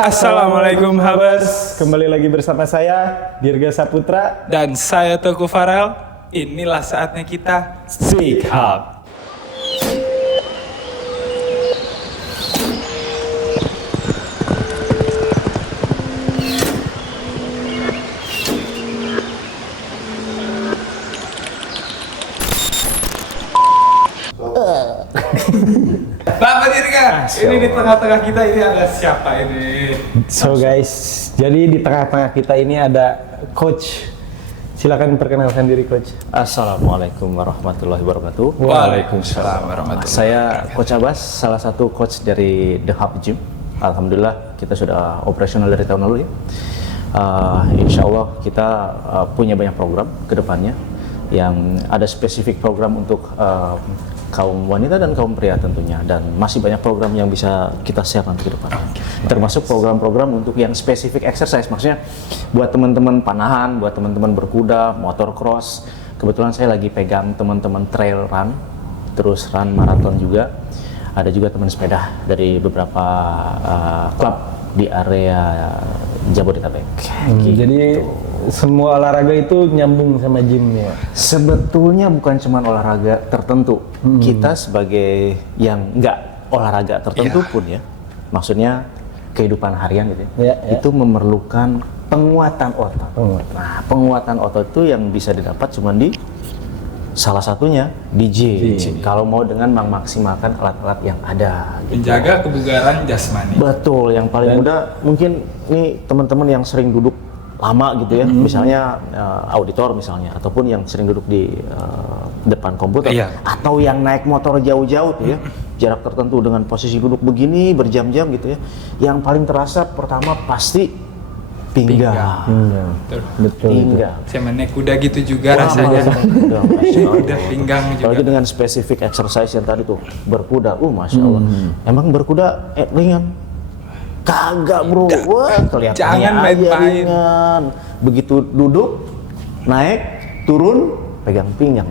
Assalamualaikum Habers. Kembali lagi bersama saya Dirga Saputra Dan saya Teguh Farel. Inilah saatnya kita Speak Up. Bapak Dirga, ini di tengah-tengah kita ini ada siapa ini? So guys, jadi di tengah-tengah kita ini ada Coach. Silakan perkenalkan diri Coach. Assalamualaikum warahmatullahi wabarakatuh. Waalaikumsalam warahmatullahi Saya Coach Abbas, salah satu coach dari The Hub Gym. Alhamdulillah kita sudah operasional dari tahun lalu ya. Insya Allah kita punya banyak program ke depannya yang ada spesifik program untuk kaum wanita dan kaum pria tentunya, dan masih banyak program yang bisa kita siapkan ke depan. Termasuk program-program untuk yang spesifik exercise, maksudnya buat teman-teman panahan, buat teman-teman berkuda, motor cross. Kebetulan saya lagi pegang teman-teman trail run, terus run maraton juga. Ada juga teman sepeda dari beberapa klub di area Jabodetabek. Gitu. Jadi semua olahraga itu nyambung sama gymnya. Sebetulnya bukan cuma olahraga tertentu. Kita sebagai yang nggak olahraga tertentu pun ya, maksudnya kehidupan harian gitu ya, itu memerlukan penguatan otot. Nah, penguatan otot itu yang bisa didapat cuma di salah satunya di gym. Kalau mau dengan memaksimalkan alat-alat yang ada. Gitu. Menjaga kebugaran jasmani. Betul, yang paling mudah mungkin nih teman-teman yang sering duduk lama gitu ya, misalnya auditor misalnya, ataupun yang sering duduk di depan komputer, atau yang naik motor jauh-jauh tuh ya, jarak tertentu dengan posisi duduk begini berjam-jam gitu ya. Yang paling terasa pertama pasti pinggang. Betul. Pinggang. Saya naik kuda gitu juga rasanya. Kuda pinggang juga. Apalagi dengan spesifik exercise yang tadi tuh berkuda, masya Allah. Emang berkuda ringan? Kagak bro, wah kelihatannya jangan main-main. Ringan. Begitu duduk, naik, turun, pegang pinggang.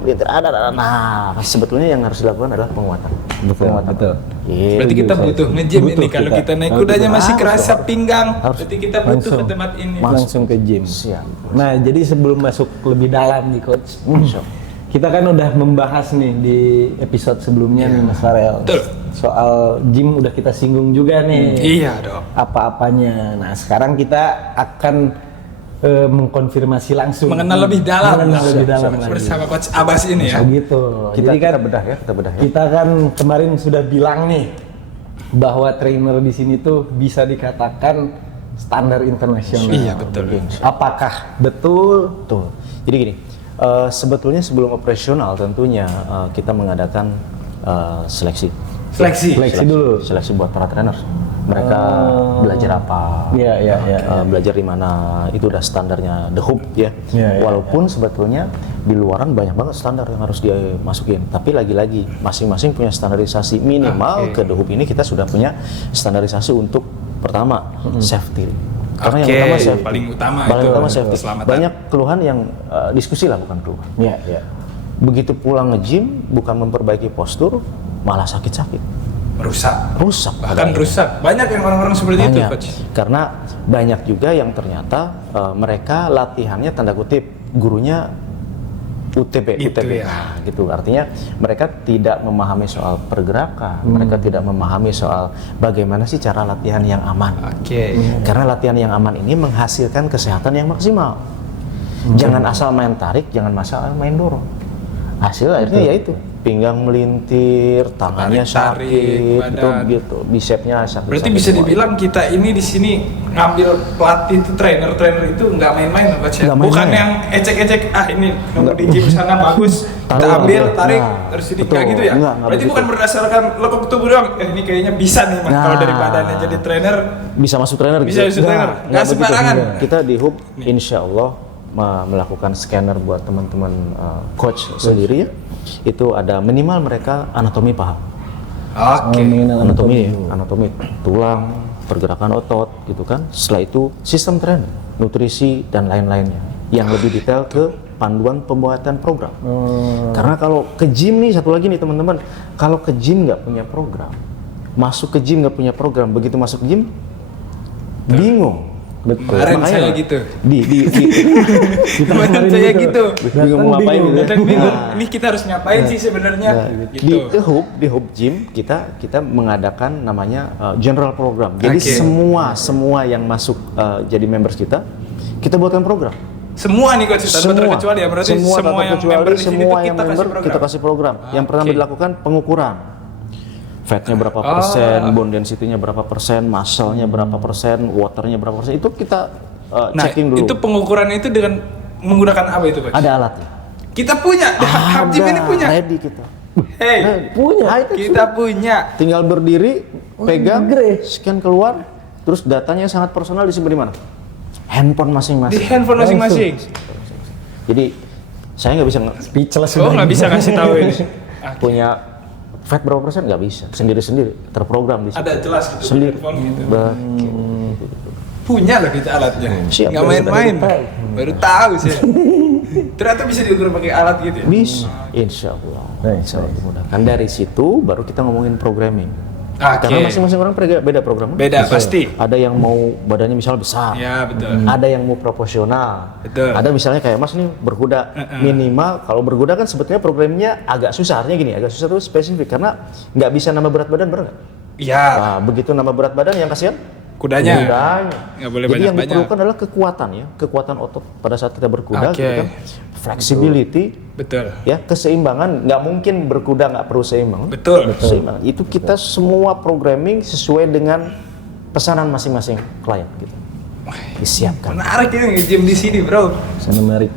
Nah, sebetulnya yang harus dilakukan adalah penguatan. Betul. Berarti kita butuh nge-gym ini. Kalau kita naik kudanya masih kerasa pinggang, berarti kita butuh ke tempat ini. Langsung ke gym. Siap. Nah, jadi sebelum masuk lebih dalam nih Coach, kita kan udah membahas nih di episode sebelumnya nih Mas Farel. Betul. Soal gym udah kita singgung juga nih. Iya dong. Apa-apanya. Nah, sekarang kita akan mengkonfirmasi langsung. Mengenal lebih dalam. Lebih dalam lagi. Bersama Coach Abbas ini ya. Gitu. Kita Jadi kan bedah ya. kita kan kemarin sudah bilang nih bahwa trainer di sini tuh bisa dikatakan standar internasional. Iya betul. Apakah betul? Betul. Jadi gini, sebetulnya sebelum operasional tentunya kita mengadakan seleksi dulu. Seleksi buat para trainer. Mereka belajar apa? Belajar di mana? Itu udah standarnya The Hub ya. Walaupun sebetulnya di luaran banyak banget standar yang harus dimasukin. Tapi lagi-lagi masing-masing punya standarisasi minimal. Ke The Hub ini kita sudah punya standarisasi untuk pertama safety. Karena yang utama safety. Paling utama safety. Keselamatan. Banyak keluhan yang diskusi lah, bukan keluhan. Begitu pulang nge-gym bukan memperbaiki postur, malah sakit-sakit. Rusak. Bahkan rusak. Banyak yang orang-orang seperti itu, Coach. Karena banyak juga yang ternyata mereka latihannya tanda kutip gurunya UTB. Ya. Gitu. Artinya mereka tidak memahami soal pergerakan, mereka tidak memahami soal bagaimana sih cara latihan yang aman. Karena latihan yang aman ini menghasilkan kesehatan yang maksimal. Jangan asal main tarik, jangan asal main dorong. Hasil akhirnya yaitu pinggang melintir, tangannya sakit, gitu, bicepnya sakit. Berarti bisa dibilang kita ini di sini ngambil pelatih itu trainer itu nggak main-main, Coach ya? Bukan yang ecek-ecek, ini nunggu di gym sana bagus, kita ambil, tarik, terus ini kayak gitu ya? Berarti bukan berdasarkan lekuk tubuh doang, ini kayaknya bisa nih Mas, kalau dari badannya jadi trainer. Bisa masuk trainer gitu? Bisa trainer, nggak sembarangan. Kita di Hub, insya Allah melakukan scanner buat teman-teman coach sendiri ya. Itu ada minimal mereka anatomi paham. Anatomi tulang, pergerakan otot gitu kan. Setelah itu sistem training, nutrisi dan lain-lainnya yang lebih detail ke panduan pembuatan program. Karena kalau ke gym nih, satu lagi nih teman-teman, kalau ke gym nggak punya program, masuk ke gym nggak punya program, begitu masuk gym bingung. Betul. Kemarin Makanya saya gitu. di Kemarin saya gitu. bingung mau ngapain gitu. Dan bingung. Ini kita harus ngapain sih sebenarnya? Di Gitu. Hub Gym kita mengadakan namanya general program. Jadi Oke. semua yang masuk jadi members kita buatkan program. Semua nih coach tanpa terkecuali ya, berarti semua yang member di sini tuh kita kasih program. kita kasih program. Yang pertama Oke. dilakukan pengukuran. Fatnya berapa persen, bone density-nya berapa persen, muscle-nya berapa persen, water-nya berapa persen, itu kita Nah, checking dulu. itu pengukuran itu dengan menggunakan apa itu coach? Ada alatnya. Kita punya, Hub Gym ini punya. Ready kita. Hey, Punya. kita punya. Tinggal berdiri, pegang, gede. scan keluar, terus datanya sangat personal disimpan di mana? Handphone Di masing-masing. handphone masing-masing. Jadi saya nggak bisa Speechless Oh, udah. nggak bisa kasih tahu ini. punya fat berapa persen, nggak bisa. Sendiri-sendiri terprogram di situ. Ada jelas gitu. Sendiri. Handphone gitu. Hmm. Punya loh kita alatnya. Siap. Nggak main-main. Baru Baru tahu sih. Ternyata bisa diukur pakai alat gitu ya. Bisa, insya Allah. Nice, Insya Allah dimudahkan. Dari situ baru kita ngomongin programming. Oke. Karena masing-masing orang beda program. Beda pasti. Ada yang mau badannya misalnya besar. Ya betul. Ada yang mau proporsional. Betul. Ada misalnya kayak Mas nih berkuda minimal. Kalau berkuda kan sebetulnya programnya agak susah. Artinya gini, agak susah tuh spesifik karena nggak bisa nambah berat badan, bener nggak? Iya. Nah, begitu nambah berat badan yang kasihan Kudanya. Nggak Nggak boleh Jadi yang banyak-banyak. diperlukan adalah kekuatan ya, kekuatan otot pada saat kita berkuda, Oke. gitu kan. Flexibility, Betul. ya keseimbangan. Nggak mungkin berkuda nggak perlu seimbang. Betul. Keseimbangan. Itu kita semua programming sesuai dengan pesanan masing-masing klien gitu. Disiapkan. Menarik ini nge-gym di sini, Bro. Sangat menarik.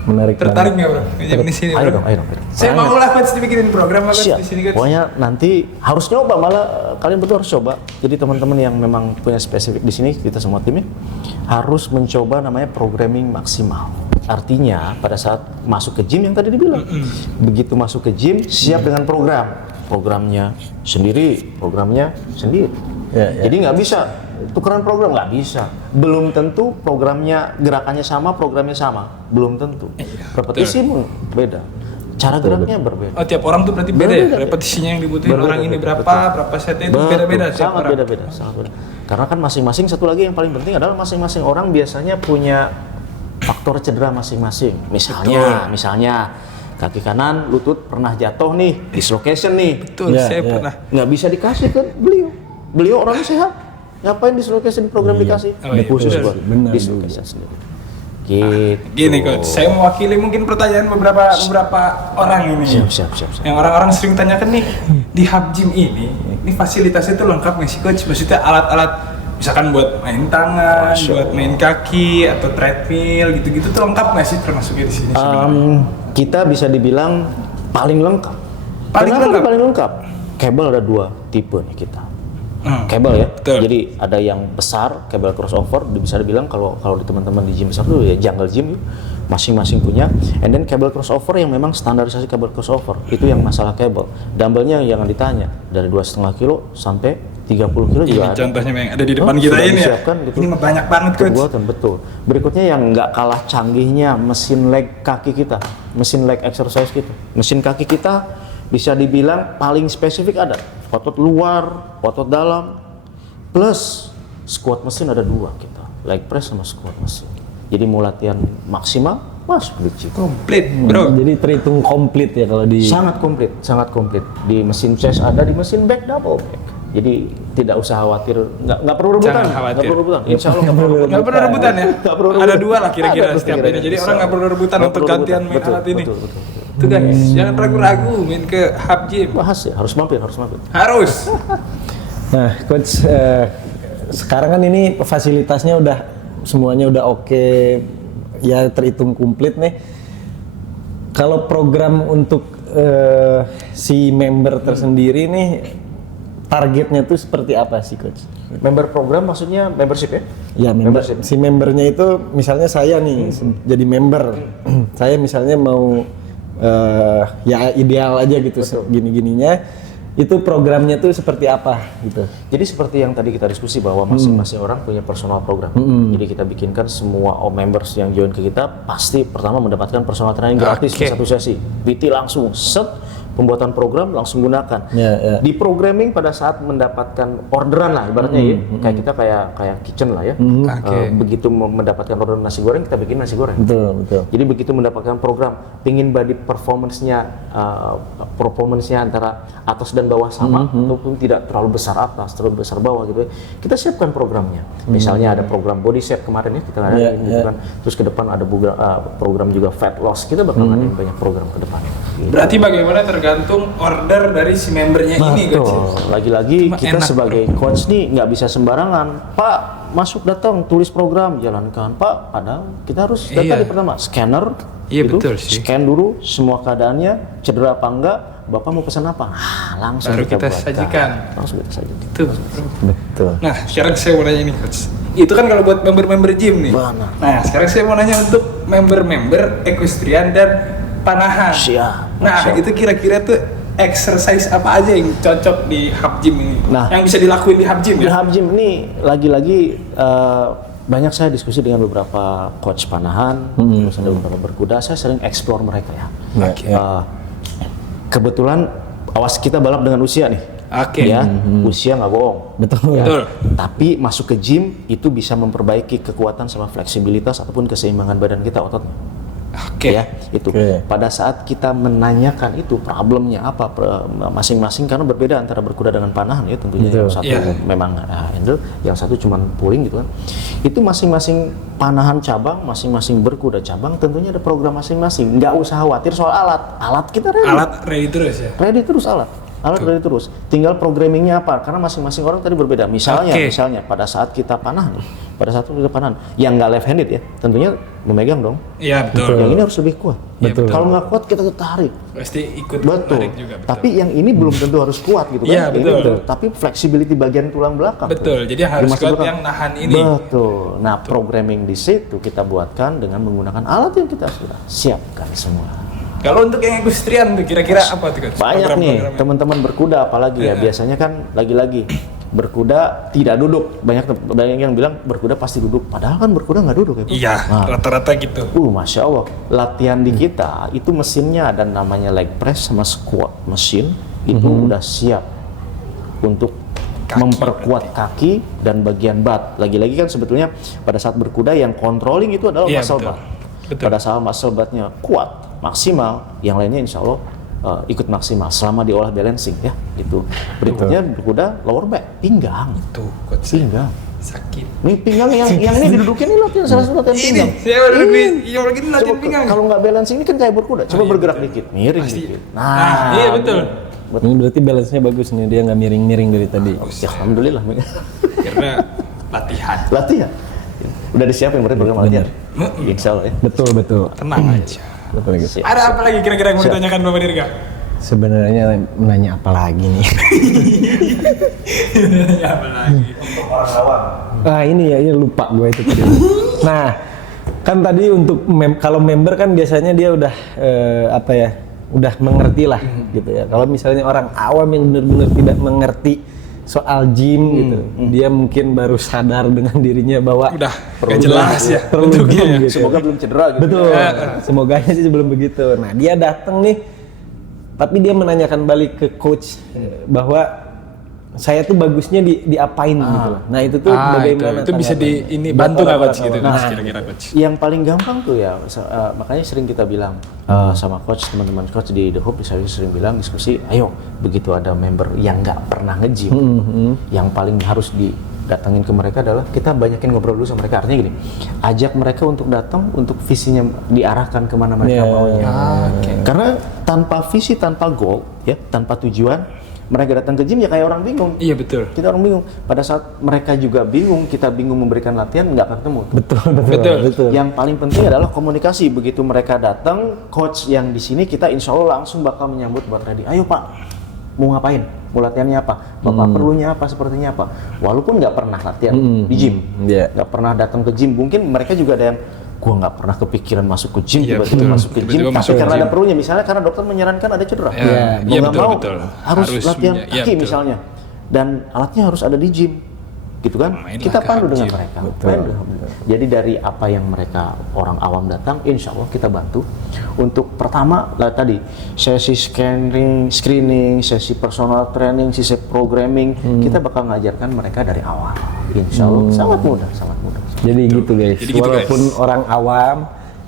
Menarik. Tertarik banget. nggak, Bro? Nge-gym di sini, Ayo Bro. dong, ayo dong. Saya mau lah coach dibikinin program lah coach Siap. di sini coach. Pokoknya nanti harus nyoba, malah kalian berdua harus coba. Jadi teman-teman yang memang punya spesifik di sini, kita semua timnya harus mencoba namanya programming maksimal. Artinya pada saat masuk ke gym yang tadi dibilang, begitu masuk ke gym siap dengan program. Programnya sendiri. Ya, ya. Jadi nggak bisa tukeran program, nggak bisa. Belum tentu programnya gerakannya sama, programnya sama. Belum tentu. Repetisi pun beda. Cara geraknya berbeda. Oh, tiap orang tuh berarti beda ya? Berbeda. Repetisinya yang dibutuhin Berbeda, orang ini betul. berapa setnya itu beda-beda tiap sangat orang. beda-beda, sangat beda. Karena kan masing-masing, satu lagi yang paling penting adalah masing-masing orang biasanya punya faktor cedera masing-masing. Misalnya kaki kanan lutut pernah jatuh nih, dislocation nih, Betul, Ya, saya ya. pernah. nggak bisa dikasih kan beliau orang sehat, ngapain dislocation program dikasih? Oh, iya, Khusus betul. buat Benar, dislocation sendiri. Gitu. Gini coach, saya mewakili mungkin pertanyaan beberapa orang ini. Siap. Yang orang-orang sering tanyakan nih, di Hub Gym ini fasilitasnya itu lengkap nggak sih coach? Maksudnya alat-alat misalkan buat main tangan, buat main kaki atau treadmill gitu-gitu tuh lengkap nggak sih termasuknya di sini? Kita bisa dibilang paling lengkap. Paling Kenapa lengkap? paling lengkap? Kabel ada 2 tipe nih kita. Kabel ya. Betul. Jadi ada yang besar, kabel crossover, bisa dibilang kalau di teman-teman di gym besar tuh ya jungle gym masing-masing punya. And then kabel crossover yang memang standarisasi kabel crossover. Itu yang masalah kabel. Dumbbellnya jangan ditanya, dari 2,5 kilo sampai 30 kilo Ini juga ada. contohnya yang ada di depan kita Sudah ini ya. disiapkan gitu. Ini mah banyak banget coach. Kebuatan, betul. Berikutnya yang nggak kalah canggihnya mesin leg kaki kita, mesin leg exercise kita. Mesin kaki kita bisa dibilang paling spesifik ada otot luar, otot dalam, plus squat mesin ada 2 kita, leg press sama squat mesin. Jadi mau latihan maksimal masuk di gym. Komplit bro. Jadi terhitung komplit ya kalau di Sangat komplit. Di mesin chest ada, di mesin back double back. Jadi tidak usah khawatir, nggak perlu rebutan. Jangan khawatir. Nggak perlu rebutan. Insya Allah nggak perlu rebutan. Nggak perlu rebutan ya? Nggak perlu Ada rebutan. 2 lah kira-kira Ada setiap kira-kira. ini. Jadi Insya orang nggak Allah. perlu rebutan Nggak untuk perlu gantian rebutan. main alat ini. Betul. Itu guys, jangan ragu-ragu main ke Hub Gym. Bahas ya, harus mampir. Harus. Nah, coach, sekarang kan ini fasilitasnya udah semuanya udah oke, ya terhitung komplit nih. Kalau program untuk si member tersendiri nih, targetnya tuh seperti apa sih, coach? Member program maksudnya membership ya? Ya, si membernya itu misalnya saya nih jadi member, saya misalnya mau ya ideal aja gitu, gini-gininya. Itu programnya tuh seperti apa gitu. Jadi seperti yang tadi kita diskusi bahwa masing-masing orang punya personal program. Jadi kita bikinkan semua members yang join ke kita pasti pertama mendapatkan personal training gratis di Oke. satu sesi. PT langsung set, pembuatan program langsung gunakan. Di programming pada saat mendapatkan orderan lah ibaratnya ya, kayak kita kayak kitchen lah ya. Begitu mendapatkan orderan nasi goreng, kita bikin nasi goreng. Betul. Jadi begitu mendapatkan program, pingin body performance-nya antara atas dan bawah sama, ataupun tidak terlalu besar atas, terlalu besar bawah gitu ya, kita siapkan programnya. Misalnya ada program body shape kemarin ya, kita ada gitu kan. Terus ke depan ada program juga fat loss, kita bakal ngadain banyak program ke depan. Gitu. Berarti bagaimana tergantung order dari si membernya ini, Coach. Lagi-lagi Cuma kita enak, sebagai coach nih nggak bisa sembarangan. Pak, masuk datang, tulis program, jalankan. Pak, padahal kita harus data di pertama, scanner. Iya gitu, betul sih. Scan dulu semua keadaannya, cedera apa enggak, Bapak mau pesan apa? Nah, langsung Baru kita buatkan. sajikan. Langsung kita sajikan. Itu. Betul. Nah, sekarang saya mau nanya ini, Coach. Itu kan kalau buat member-member gym nih. Benar. Nah, sekarang saya mau nanya untuk member-member equestrian dan panahan. Siap. Nah, itu kira-kira tuh exercise apa aja yang cocok di hub gym ini? Nah, yang bisa dilakuin di hub gym Di ya? hub gym ini lagi-lagi banyak saya diskusi dengan beberapa coach panahan, terus ada beberapa berkuda. Saya sering explore mereka ya. Kebetulan awas kita balap dengan usia nih. Oke. Ya, usia nggak bohong. Betul. Ya. Betul. Tapi masuk ke gym itu bisa memperbaiki kekuatan sama fleksibilitas ataupun keseimbangan badan kita ototnya. Oke. Ya, itu. Pada saat kita menanyakan itu problemnya apa masing-masing, karena berbeda antara berkuda dengan panahan ya tentunya. Yang satu memang handle, yang satu cuma pulling gitu kan. Itu masing-masing panahan cabang, masing-masing berkuda cabang tentunya ada program masing-masing. Nggak usah khawatir soal alat. Alat kita ready. Alat ready terus ya? Ready terus alat ready terus. Tinggal programmingnya apa? Karena masing-masing orang tadi berbeda. Misalnya pada saat kita panahan, yang nggak left handed ya, tentunya memegang dong. Iya betul. Yang ini harus lebih kuat. Betul. Kalau nggak kuat kita tarik. Pasti ikut Betul. tarik juga. Betul. Tapi yang ini belum tentu harus kuat gitu kan. Iya, betul. Ini, tapi flexibility bagian tulang belakang. Betul. Jadi harus kuat yang nahan ini. Betul. Nah, programming di situ kita buatkan dengan menggunakan alat yang kita sudah siapkan semua. Kalau untuk yang equestrian tuh kira-kira apa tuh, Coach? Banyak nih teman-teman berkuda apalagi ya. Biasanya kan lagi-lagi berkuda tidak duduk. Banyak yang bilang berkuda pasti duduk. Padahal kan berkuda nggak duduk ya. Iya, rata-rata gitu. Masya Allah. Latihan di kita itu mesinnya ada namanya leg press sama squat mesin itu udah siap untuk memperkuat kaki dan bagian bat. Lagi-lagi kan sebetulnya pada saat berkuda yang controlling itu adalah muscle bat. Pada saat muscle batnya kuat, maksimal, yang lainnya insya Allah ikut maksimal selama diolah balancing ya gitu. Berikutnya berkuda lower back, pinggang. Tuh, Coach. Pinggang. Sakit. Nih pinggang yang ini didudukin ini latihan salah satu latihan pinggang. Saya baru yang lagi latihan pinggang. Kalau nggak balancing ini kan kayak berkuda, coba bergerak dikit, miring dikit. Nah, iya betul. Ini berarti balance-nya bagus nih, dia nggak miring-miring dari tadi. Ya, alhamdulillah. Karena Latihan. Udah disiapin berarti program latihan. Insya Allah ya. Betul. tenang aja. Betul gitu. Ada apa lagi kira-kira yang mau ditanyakan Bapak Dirga? Sebenarnya menanya apa lagi nih? Apa lagi? Untuk orang awam. Ini lupa gue itu tadi. Nah, kan tadi untuk kalau member kan biasanya dia udah udah mengerti lah gitu ya. Kalau misalnya orang awam yang benar-benar tidak mengerti soal gym gitu, dia mungkin baru sadar dengan dirinya bahwa udah gak jelas ya perlu gym, gitu. Semoga belum cedera gitu. Betul. Semoga sih sebelum begitu. Nah, dia datang nih, tapi dia menanyakan balik ke coach bahwa saya tuh bagusnya diapain gitu. Nah, itu tuh bagaimana? Itu bisa bantu nggak Coach gitu? Nah, kira-kira Coach. Yang paling gampang tuh ya, makanya sering kita bilang sama coach, teman-teman coach di The Hope saya sering bilang diskusi, ayo begitu ada member yang nggak pernah nge-gym, yang paling harus didatengin ke mereka adalah kita banyakin ngobrol dulu sama mereka. Artinya gini, ajak mereka untuk datang, untuk visinya diarahkan kemana mereka maunya. Karena tanpa visi, tanpa goal, ya, tanpa tujuan, mereka datang ke gym ya kayak orang bingung. Iya betul. Kita orang bingung. Pada saat mereka juga bingung, kita bingung memberikan latihan, nggak akan ketemu. Betul. Yang paling penting adalah komunikasi. Begitu mereka datang, coach yang di sini kita insya Allah langsung bakal menyambut buat ready. Ayo Pak, mau ngapain? Mau latihannya apa? Bapak perlunya apa? Sepertinya apa? Walaupun nggak pernah latihan di gym, nggak pernah datang ke gym, mungkin mereka juga ada yang gua nggak pernah kepikiran masuk ke gym, tiba-tiba masuk ke gym, tapi karena ada perlunya, misalnya karena dokter menyarankan ada cedera, mau nggak mau harus latihan kaki misalnya, dan alatnya harus ada di gym, gitu kan, Mainlah kita ke pandu hub dengan gym. mereka. Main ke hub gym. Jadi dari apa yang mereka orang awam datang, insya Allah kita bantu untuk pertama lah tadi sesi screening, sesi personal training, sesi programming, kita bakal ngajarkan mereka dari awal. Insya Allah sangat mudah. Jadi gitu guys. Jadi gitu, Walaupun orang awam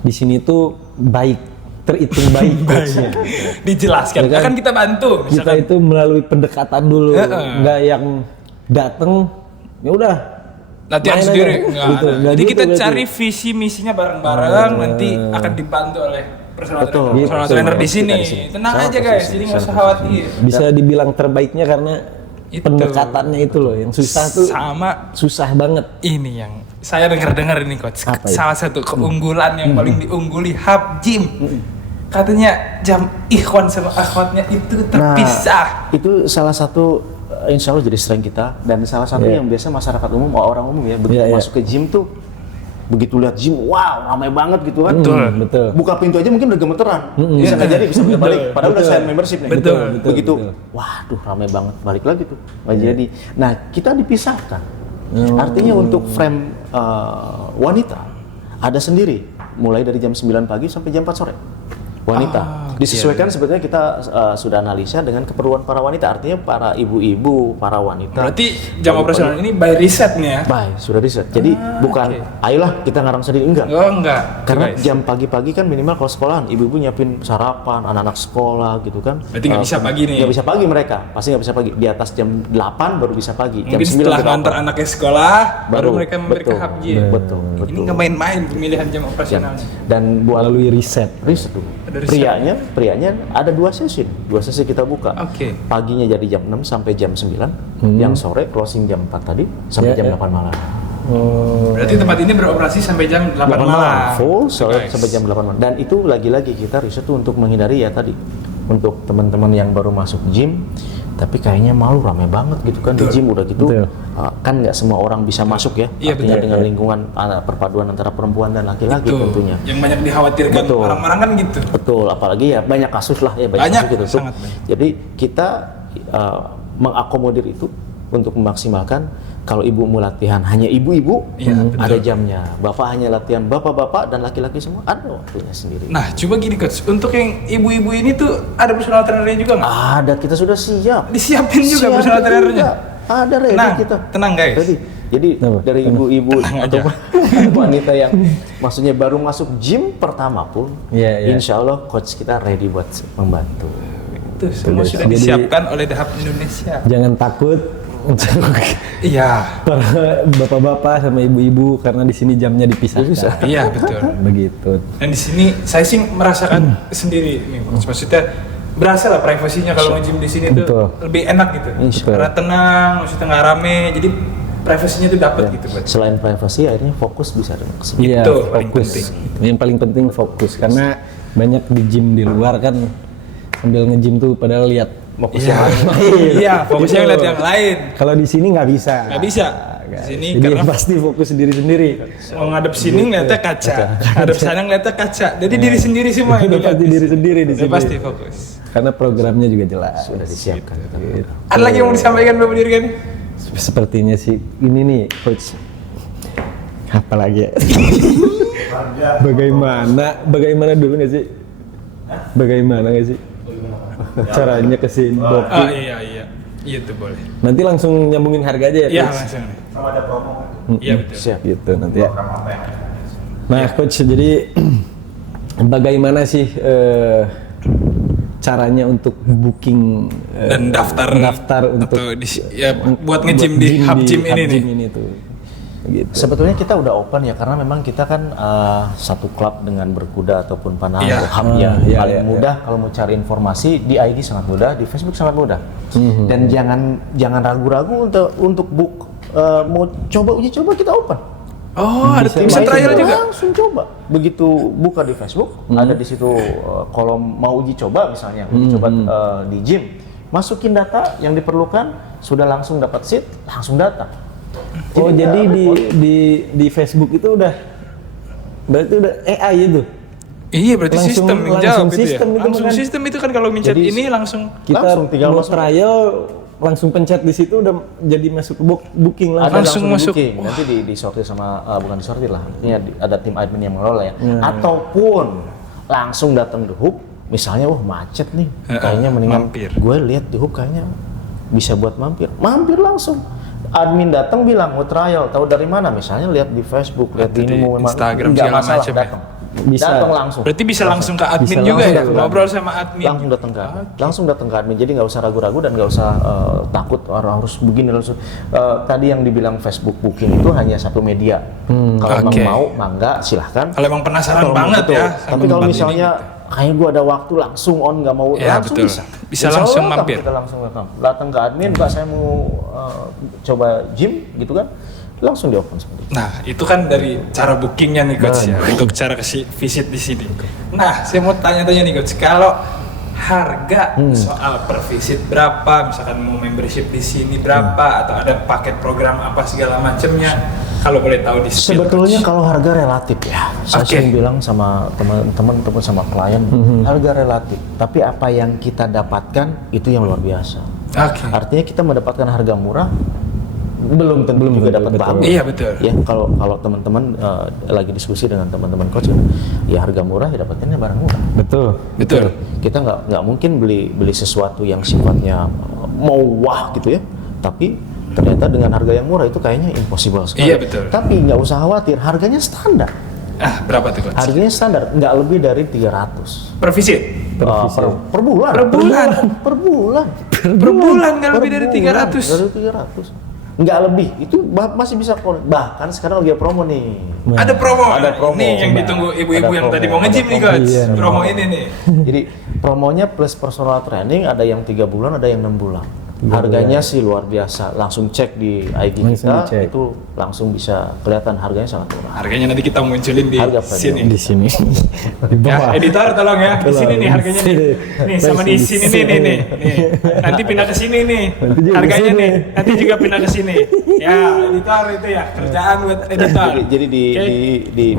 di sini tuh baik, terhitung baik coachnya. Dijelaskan, Ya kan? akan kita bantu. Kita Misalkan, itu melalui pendekatan dulu, nggak yang dateng ya udah latihan main sendiri. aja. Nggak Gitu. ada. Nggak Jadi gitu kita berarti. cari visi misinya bareng-bareng, nanti akan dibantu oleh personal Betul. trainer, personal Betul. trainer di Kita sini. di sini. Tenang Sama aja guys, posisi, jadi nggak usah sama khawatir. Bisa dibilang terbaiknya karena Itu. pendekatannya itu loh yang susah tuh, Sama susah banget. ini yang saya dengar-dengar ini coach. Apa itu? Salah satu keunggulan yang paling diungguli hub gym. Katanya jam ikhwan sama akhwatnya itu terpisah. Itu salah satu insya Allah jadi strength kita dan salah satu Iya. yang biasa masyarakat umum, orang umum ya begitu Iya, iya. masuk ke gym tuh begitu lihat gym, wow ramai banget gitu kan. Betul. Buka pintu aja mungkin udah gemeteran. Bisa nggak jadi, bisa balik. Padahal udah sign membership nih. Betul, Begitu, betul. waduh ramai banget, balik lagi tuh. Nggak jadi. Nah kita dipisahkan. Artinya untuk frame wanita ada sendiri, mulai dari jam 9 pagi sampai jam 4 sore. Wanita disesuaikan sebetulnya kita sudah analisa dengan keperluan para wanita, artinya para ibu-ibu, para wanita. Berarti jam operasional ini by riset nih ya? Baik, sudah riset. Jadi bukan ayolah kita ngarang sendiri, enggak. Oh enggak. Karena guys. jam pagi-pagi kan minimal kalau sekolahan, ibu-ibu nyiapin sarapan, anak-anak sekolah gitu kan. Berarti nggak bisa pagi nih? Nggak bisa pagi mereka, pasti nggak bisa pagi. Di atas jam 8 baru bisa pagi. Jam Mungkin 9 setelah udah ngantar open. anaknya sekolah, baru mereka mampir ke betul, hub gym. Betul. Ini nggak main-main pemilihan jam Ya. operasionalnya. Dan buat Melalui riset. riset dulu. Ada riset. Prianya ada 2 sesi kita buka. Oke. Paginya jadi jam 6 sampai jam 9, yang sore closing jam 4 tadi sampai Ya, jam ya. 8 malam. Berarti tempat ini beroperasi sampai jam 8 malam. Full Guys. sampai jam 8 malam. Dan itu lagi-lagi kita riset tuh untuk menghindari ya tadi, untuk teman-teman yang baru masuk gym tapi kayaknya malu, ramai banget gitu kan di gym udah gitu. Betul. Kan nggak semua orang bisa masuk ya. Iya, Artinya betul. dengan lingkungan perpaduan antara perempuan dan laki-laki Itu tentunya. yang banyak dikhawatirkan Betul. orang-orang kan gitu. Betul, apalagi ya banyak kasus lah ya, Banyak, kasus gitu. sangat banyak. Jadi kita mengakomodir itu untuk memaksimalkan. Kalau ibu mau latihan hanya ibu-ibu, Iya, ada betul. jamnya. Bapak hanya latihan bapak-bapak dan laki-laki semua ada waktunya sendiri. Nah, coba gini coach, untuk yang ibu-ibu ini tuh ada personal trainernya juga nggak? Ada, kita sudah siap. Disiapin juga Siap personal juga. trainernya. Ada ready Tenang, kita. tenang, guys. Ready. Jadi dari ibu-ibu atau wanita yang maksudnya baru masuk gym pertama pun, Iya, iya. insya Allah coach kita ready buat membantu. Itu semua sudah Jadi- disiapkan oleh The Hub Indonesia. Jangan takut untuk Iya, para bapak-bapak sama ibu-ibu karena di sini jamnya dipisahkan. iya betul. Begitu. Dan di sini saya sih merasakan sendiri nih, maksudnya berasa lah privasinya kalau nge-gym di sini Betul. tuh lebih enak gitu. Insya Karena tenang, maksudnya nggak rame, jadi privasinya tuh dapat gitu buat. Selain privasi, akhirnya fokus bisa dengan kesempatan. Iya, Itu paling fokus. penting. Yang paling penting fokus karena banyak di gym di luar kan sambil nge-gym tuh padahal lihat Iya, iya, fokusnya ngeliat yang lain. Kalau di sini nggak bisa. Nggak bisa. Di Guys. sini Jadi karena pasti fokus sendiri-sendiri. mau ngadep sini ngeliatnya kaca, ngadep sana ngeliatnya kaca. Jadi diri sendiri semua yang Udah dilihat. pasti diri sendiri di Udah sini. pasti fokus. Karena programnya juga jelas. Sudah disiapkan. Ada lagi yang mau disampaikan Bapak Dirgan? Sepertinya sih ini nih coach. Apa lagi ya? Bagaimana dulu nggak sih? Bagaimana nggak sih? Caranya kesini Bopi. Oh iya, iya tuh boleh. Nanti langsung nyambungin harga aja ya Iya coach? langsung. Iya betul. Siap. Gitu nanti ya. Nah coach, jadi bagaimana sih caranya untuk booking Dan daftar untuk atau ya, buat nge-gym di hub gym ini nih. ini tuh. Gitu. Sebetulnya kita udah open ya, karena memang kita kan satu klub dengan berkuda ataupun panah Iya. hub ya. Iya, Paling iya, mudah kalau mau cari informasi di IG sangat mudah, di Facebook sangat mudah. Dan jangan ragu-ragu untuk book, mau coba uji coba kita open. Oh, ada Bisa bisa main trial juga. juga. Langsung coba. Begitu buka di Facebook, ada di situ kolom mau uji coba misalnya, uji coba di gym. Masukin data yang diperlukan, sudah langsung dapat seat, langsung datang. Oh jadi di Facebook itu udah berarti udah AI itu. Iya berarti Langsung- sistem yang langsung jawab itu ya. sistem itu Langsung kan. sistem itu kan kalau micet Jadi, ini langsung. Kita Langsung tinggal mau masuk. trial langsung pencet di situ udah jadi masuk ke booking Ada langsung. langsung masuk. booking. Nanti disortir sama bukan disortir lah. Artinya ada tim admin yang mengelola ya. Ataupun langsung datang The Hub, misalnya macet nih. Kayaknya mendingan gue lihat The Hub kayaknya bisa buat mampir. Mampir langsung. Admin datang bilang mau trial, tahu dari mana? Misalnya lihat di Facebook, lihat di Instagram nggak segala masalah macam. datang. Bisa. Datang langsung. Berarti bisa langsung ke admin Bisa juga langsung ya, datang ke ngobrol sama admin. Langsung datang ke admin. Langsung datang ke admin. Jadi nggak usah ragu-ragu dan nggak usah takut orang harus begini langsung. Tadi yang dibilang Facebook booking itu hanya satu media. Kalau emang mau, mangga silahkan. Kalau emang penasaran Kalau banget betul. ya. Tapi kalau misalnya kayaknya gue ada waktu langsung on nggak mau Ya, langsung betul. bisa. Bisa Insya langsung Allah mampir. Kita langsung datang ke admin, Pak saya mau coba gym gitu kan. Langsung di open seperti itu. Nah, itu kan dari cara bookingnya nih coach ya, untuk cara visit di sini. Nah, saya mau tanya-tanya nih coach, kalau harga soal per visit berapa, misalkan mau membership di sini berapa, atau ada paket program apa segala macamnya, kalau boleh tahu di sini. Sebetulnya kalau harga relatif ya, saya sering bilang sama teman-teman ataupun sama klien, harga relatif. Tapi apa yang kita dapatkan itu yang luar biasa. Artinya kita mendapatkan harga murah, belum tentu juga dapat bagus. Iya betul. Ya kalau teman-teman lagi diskusi dengan teman-teman coach, ya harga murah ya dapatnya barang murah. Betul. Kita nggak mungkin beli sesuatu yang sifatnya mau wah gitu ya, tapi ternyata dengan harga yang murah itu kayaknya impossible sekali. Iya betul. Tapi nggak usah khawatir, harganya standar. Berapa tuh coach? Harganya standar, nggak lebih dari 300 Per visit? per bulan. Per bulan? Per bulan. Per bulan nggak lebih dari 300? Dari 300. Nggak lebih, itu masih bisa bahkan sekarang lagi promo nih. Ada promo. Ada promo. Ini yang ditunggu ibu-ibu Ada yang promo. tadi mau nge-gym nih coach. Iya, Promo ini nih. Jadi promonya plus personal training, ada yang 3 bulan, ada yang 6 bulan. Harganya sih luar biasa. Langsung cek di IG Langsung kita, dicek. itu langsung bisa kelihatan harganya sangat murah. Harganya nanti kita munculin di Harga sini. Di sini. Di Ya, bawah. editor tolong ya. Di sini nih harganya nih. Nih sama di sini nih nih. Nanti pindah ke sini nih. juga Harganya ke sini. nih. Nanti juga pindah ke sini. Ya, editor itu ya kerjaan buat editor. Jadi Oke.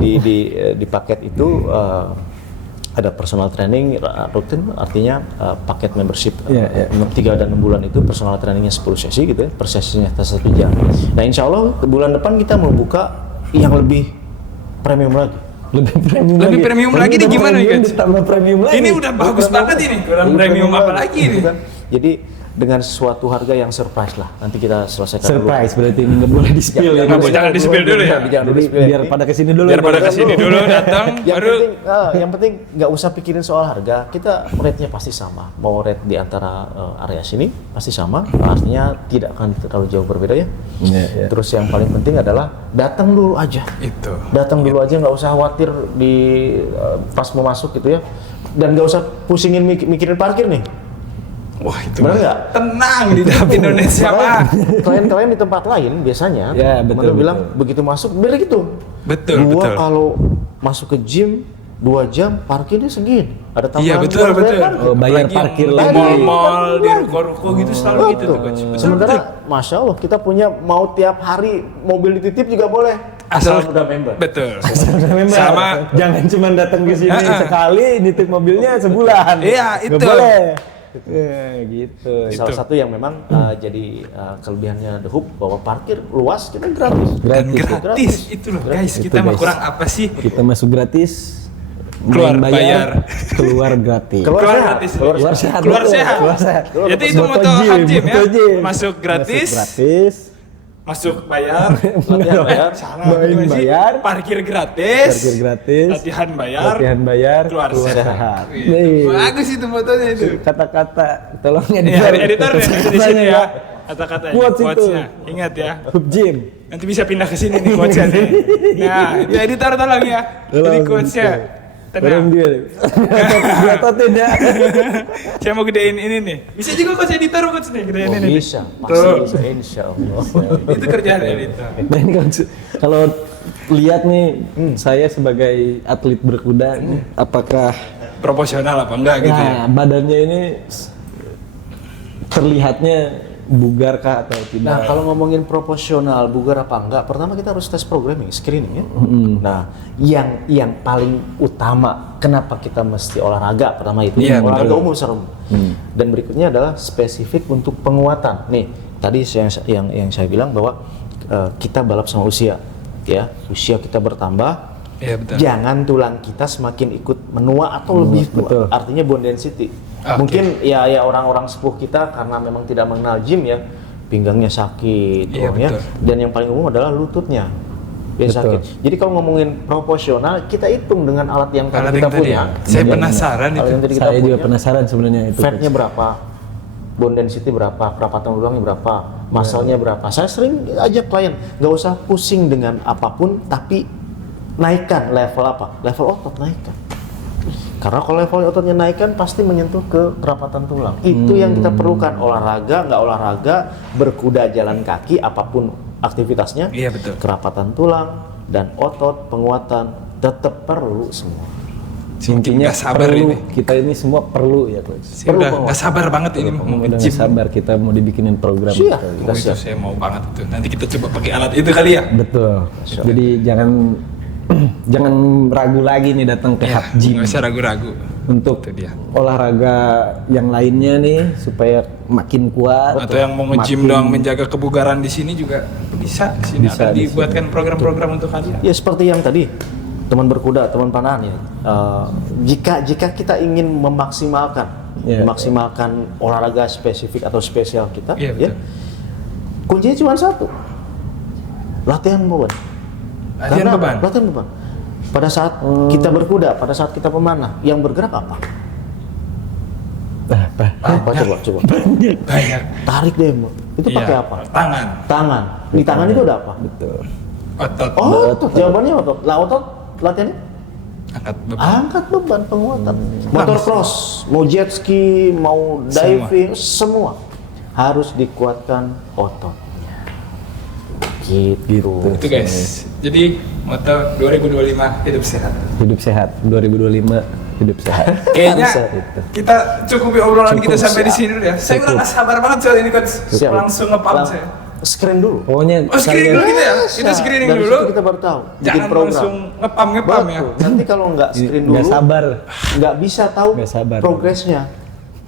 di paket itu ada personal training rutin, artinya paket membership 3 dan 6 bulan itu personal trainingnya 10 sesi gitu ya, per sesinya 1 jam. Nah insya Allah bulan depan kita mau buka yang lebih premium lagi. Lebih premium lagi nih gimana nih coach? Ditambah premium lagi. Ini udah bagus banget ini. Kurang premium apa lagi nih? Kan? Jadi dengan suatu harga yang surprise lah. Nanti kita selesaikan Surprise berarti ini nggak boleh di spill ya. Jangan di-spill dulu ya. Jangan Jadi di-spill. biar pada kesini dulu. Biar pada kesini dulu datang baru. Yang penting nggak usah pikirin soal harga. Kita rate-nya pasti sama. Mau rate di antara area sini pasti sama. Artinya tidak akan terlalu jauh berbeda ya. Iya. Terus yang paling penting adalah datang dulu aja. Itu. Datang dulu aja, nggak usah khawatir di pas mau masuk gitu ya. Dan nggak usah pusingin mikirin parkir nih. Wah itu Benar nggak? tenang di dalam Indonesia mah. Klien-klien di tempat lain biasanya, Ya, betul, mereka bilang begitu masuk beli gitu. Betul, Gua betul. kalau masuk ke gym 2 jam parkirnya segini. Ada tambahan. Iya betul jual betul. kan? Oh, bayar Apalagi parkir yang lagi. di mall-mall, di ruko-ruko gitu selalu gitu tuh coach. Betul, Sementara betul. Masya Allah kita punya mau tiap hari mobil dititip juga boleh. Asal udah member. Betul. Memang Sama jangan cuma datang ke sini sekali nitip mobilnya sebulan. Iya, Nggak itu. boleh. Gitu. Salah satu yang memang jadi kelebihannya The Hub bahwa parkir luas kita gratis. Dan Gratis. gratis itu loh guys. Kita mah guys. kurang apa sih? Kita masuk gratis. Keluar main bayar. Keluar gratis. Keluar Keluar sehat. gratis. Keluar sehat. Keluar betul. sehat. Keluar sehat. Jadi itu Moto moto hub gym ya. moto gym. Masuk gratis. Masuk gratis. Masuk bayar. Latihan bayar. Salah. Main gimana sih? bayar. Parkir gratis. Parkir gratis. Latihan bayar. Latihan bayar. Keluar sehat. Nih. Iya. Bagus itu motonya itu. Kata-kata tolong Nih, editor. editor ya di sini ya. Kata-katanya, Quotes itu. quotes-nya. Ingat ya. Hub gym. Nanti bisa pindah ke sini nih quotes-nya nih. Nah, itu editor tolong ya. Jadi quotes-nya. Bareng Tenang. dia. Gua totin ya. Saya mau gedein ini nih. Bisa juga coach editor coach nih gedein Oh, ini. nih. bisa, pasti Tuh. bisa, insya Allah. Itu kerjaan editor. Nah ini kalau lihat nih saya sebagai atlet berkuda, apakah Proporsional apa enggak gitu ya? badannya ini terlihatnya bugar kah atau tidak. Nah, kalau ngomongin proporsional bugar apa enggak, pertama kita harus tes programming, screening ya. Nah, yang paling utama kenapa kita mesti olahraga pertama itu olahraga umum secara umum. Dan berikutnya adalah spesifik untuk penguatan. Nih, tadi yang saya bilang bahwa kita balap sama usia, ya. Usia kita bertambah. Iya, betul. Jangan tulang kita semakin ikut menua atau lebih tua. Betul. Artinya bone density. Mungkin ya orang-orang sepuh kita karena memang tidak mengenal gym ya, pinggangnya sakit, Iya, ya. betul. Dan yang paling umum adalah lututnya yang Betul. sakit. Jadi kalau ngomongin proporsional, kita hitung dengan alat yang Alat kita yang tadi punya. ya. Saya penasaran Alat itu. yang tadi kita Saya juga punya, penasaran sebenarnya itu. fatnya berapa, bone density berapa, kerapatan tulangnya berapa, muscle-nya berapa. Saya sering ajak klien, nggak usah pusing dengan apapun, tapi naikkan level apa? Level otot naikkan. Karena kalau level ototnya naikkan pasti menyentuh ke kerapatan tulang. Itu yang kita perlukan. Olahraga, nggak olahraga, berkuda, jalan kaki, apapun aktivitasnya. Iya, betul. Kerapatan tulang dan otot, penguatan tetap perlu semua. Intinya Nggak sabar perlu, ini. kita ini semua perlu ya coach. Saya udah nggak sabar banget ini mau Udah nge-gym. nggak sabar kita mau dibikinin program. Siap. gitu. Oh, itu saya mau banget itu. Nanti kita coba pakai alat itu kali ya. Betul. Jadi jangan ragu lagi nih datang ke Hub Gym Nggak usah ragu-ragu. untuk Itu dia. olahraga yang lainnya nih supaya makin kuat. Atau yang mau nge-gym makin- doang menjaga kebugaran di sini juga bisa. Di sini Bisa, akan di dibuatkan program-program untuk kalian. Ya seperti yang tadi teman berkuda, teman panahan ya. Jika kita ingin memaksimalkan olahraga spesifik atau spesial kita, Iya, ya, betul. kuncinya cuma satu, latihan beban. Latihan beban. Latihan beban. Pada saat kita berkuda, pada saat kita pemanah, yang bergerak apa? Apa coba? Banyak. Tarik deh, Mbak. Itu Iya, pakai apa? Tangan, Tangan. Di tangan itu ada apa? Betul. otot, Otot. Jawabannya otot. Lah otot latihannya? angkat beban. Angkat beban penguatan. Motor cross, mau jet ski, mau diving, semua harus dikuatkan ototnya. Gitu. Itu guys. Jadi moto 2025 hidup sehat. Hidup sehat 2025 hidup sehat. Kayaknya Bisa itu. kita cukupi obrolan Cukup, kita sampai di siap. sini dulu ya. Saya udah nggak sabar banget soal ini coach. Siap. Langsung nge-pump saya. Screen dulu. Pokoknya Oh, screening dulu kita ya? Kita Nah, screening dari dulu. situ kita baru tahu. Bikin Jangan program. langsung ngepam ya. Betul. Nanti kalau nggak screen dulu, nggak sabar. nggak bisa tahu Nggak sabar. progresnya.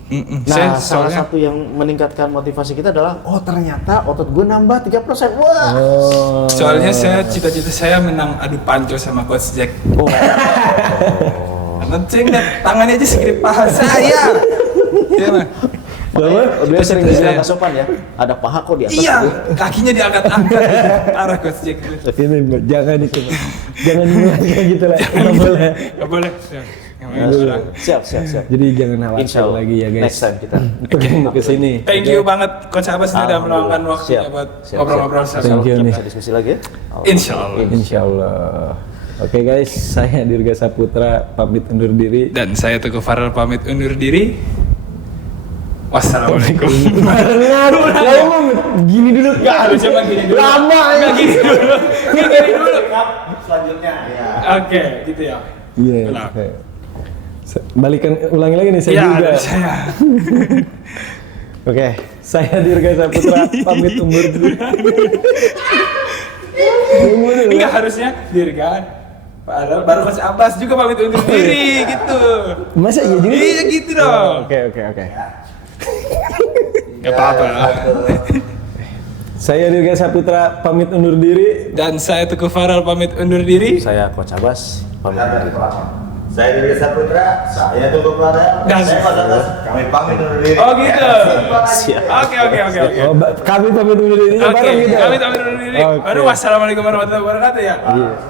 Saya Nah, salah soalnya satu yang meningkatkan motivasi kita adalah, oh ternyata otot gue nambah 3%. Wah. Oh. soalnya saya cita-cita saya menang adu panco sama coach Jack. Oh. Karena saya ngeliat tangannya aja segede paha saya. Iya mah. Dia sering Cita-cita bilang saya. nggak sopan ya. Ada paha kok di atas. Iya, gitu. kakinya diangkat-angkat. Arah coach Jack. Ini Mbak, jangan itu Mbak. Jangan dimulai kayak gitu lah. Nggak boleh. Gak boleh. Namanya orang. Siap. Jadi jangan Insya khawatir Allah. lagi ya guys. Next time kita. Untuk mau kesini. Thank you banget Coach Abbas ini udah meluangkan Alhamdulillah. waktunya Siap. buat Siap. ngobrol-ngobrol Siap. sama Thank you Kita nih. bisa diskusi lagi ya. Insya Allah. Insya Allah. Oke guys, saya Dirga Saputra pamit undur diri. Dan saya Teguh Farel pamit undur diri. Wassalamualaikum. Gini dulu. Gak harus cuma gini dulu. Lama ya. Gak gini dulu. Gak gini dulu. Selanjutnya. Ya. Oke, gitu ya. Iya. Ulang. oke. Balikan ulangi lagi nih saya Iya, juga. dari saya. Oke, saya Dirga Saputra pamit undur diri. Enggak harusnya Dirgan. Padahal baru Coach Abbas juga pamit undur diri gitu. Masa iya juga? Iya gitu dong. Oke. Gak apa-apa. Saya Dirga Saputra pamit undur diri. Dan saya Teguh Farel pamit undur diri. Saya Coach Abbas. Pamit undur diri. Saya Dirga Saputra, saya Teguh Farel, Dan- saya Mas Abbas, kami pamit undur diri. Oh gitu. Siap. Oke. Oh, kami pamit undur diri Oke, bareng gitu. kami pamit undur diri. Oke. Baru wassalamualaikum warahmatullahi wabarakatuh ya.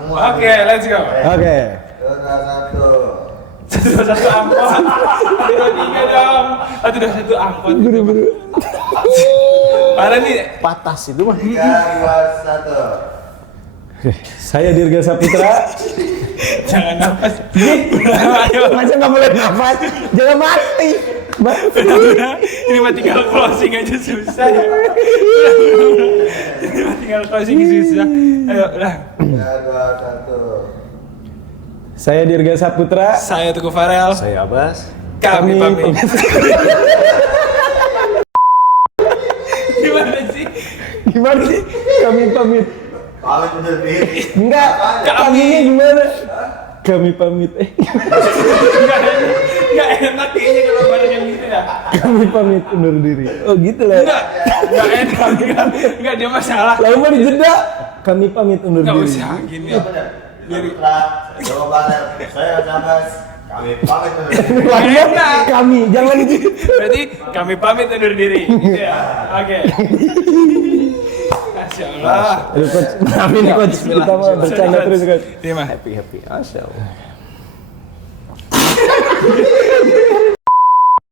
Oke, let's go. Oke. Satu. Satu angkot. Dua tiga dong. Dua satu angkot. Parah nih. Patas itu mah. 3, 2, 1. Saya Dirga Saputra. Jangan nafas. Ayo. Masa nggak boleh nafas? Jangan mati. Ini mah tinggal closing aja susah ya. Ini mah tinggal closing susah. Ayo, udah. 3, 2, 1. Saya Dirga Saputra. Saya Teguh Farel. Saya Abbas. Kami pamit. Gimana sih? Kami pamit. Pamit undur diri. Enggak, kaminya gimana? Kami pamit. Nggak enak kayaknya kalau bareng yang gitu ya. Kami pamit undur diri. Oh gitu lah. Nggak enak. Nggak dia masalah. Lalu mau dijeda. Kami pamit undur Nggak diri. usah gini. Iya benar. Putra, jawabannya saya Sabas. Kami pamit undur diri. Nggak enak. Kami, jangan gitu. Berarti kami pamit undur diri. Gitu ya. Oke. Masya Allah. Aduh coach, amin coach. Kita mau bercanda terus coach. Iya mah. Happy. Masya Allah.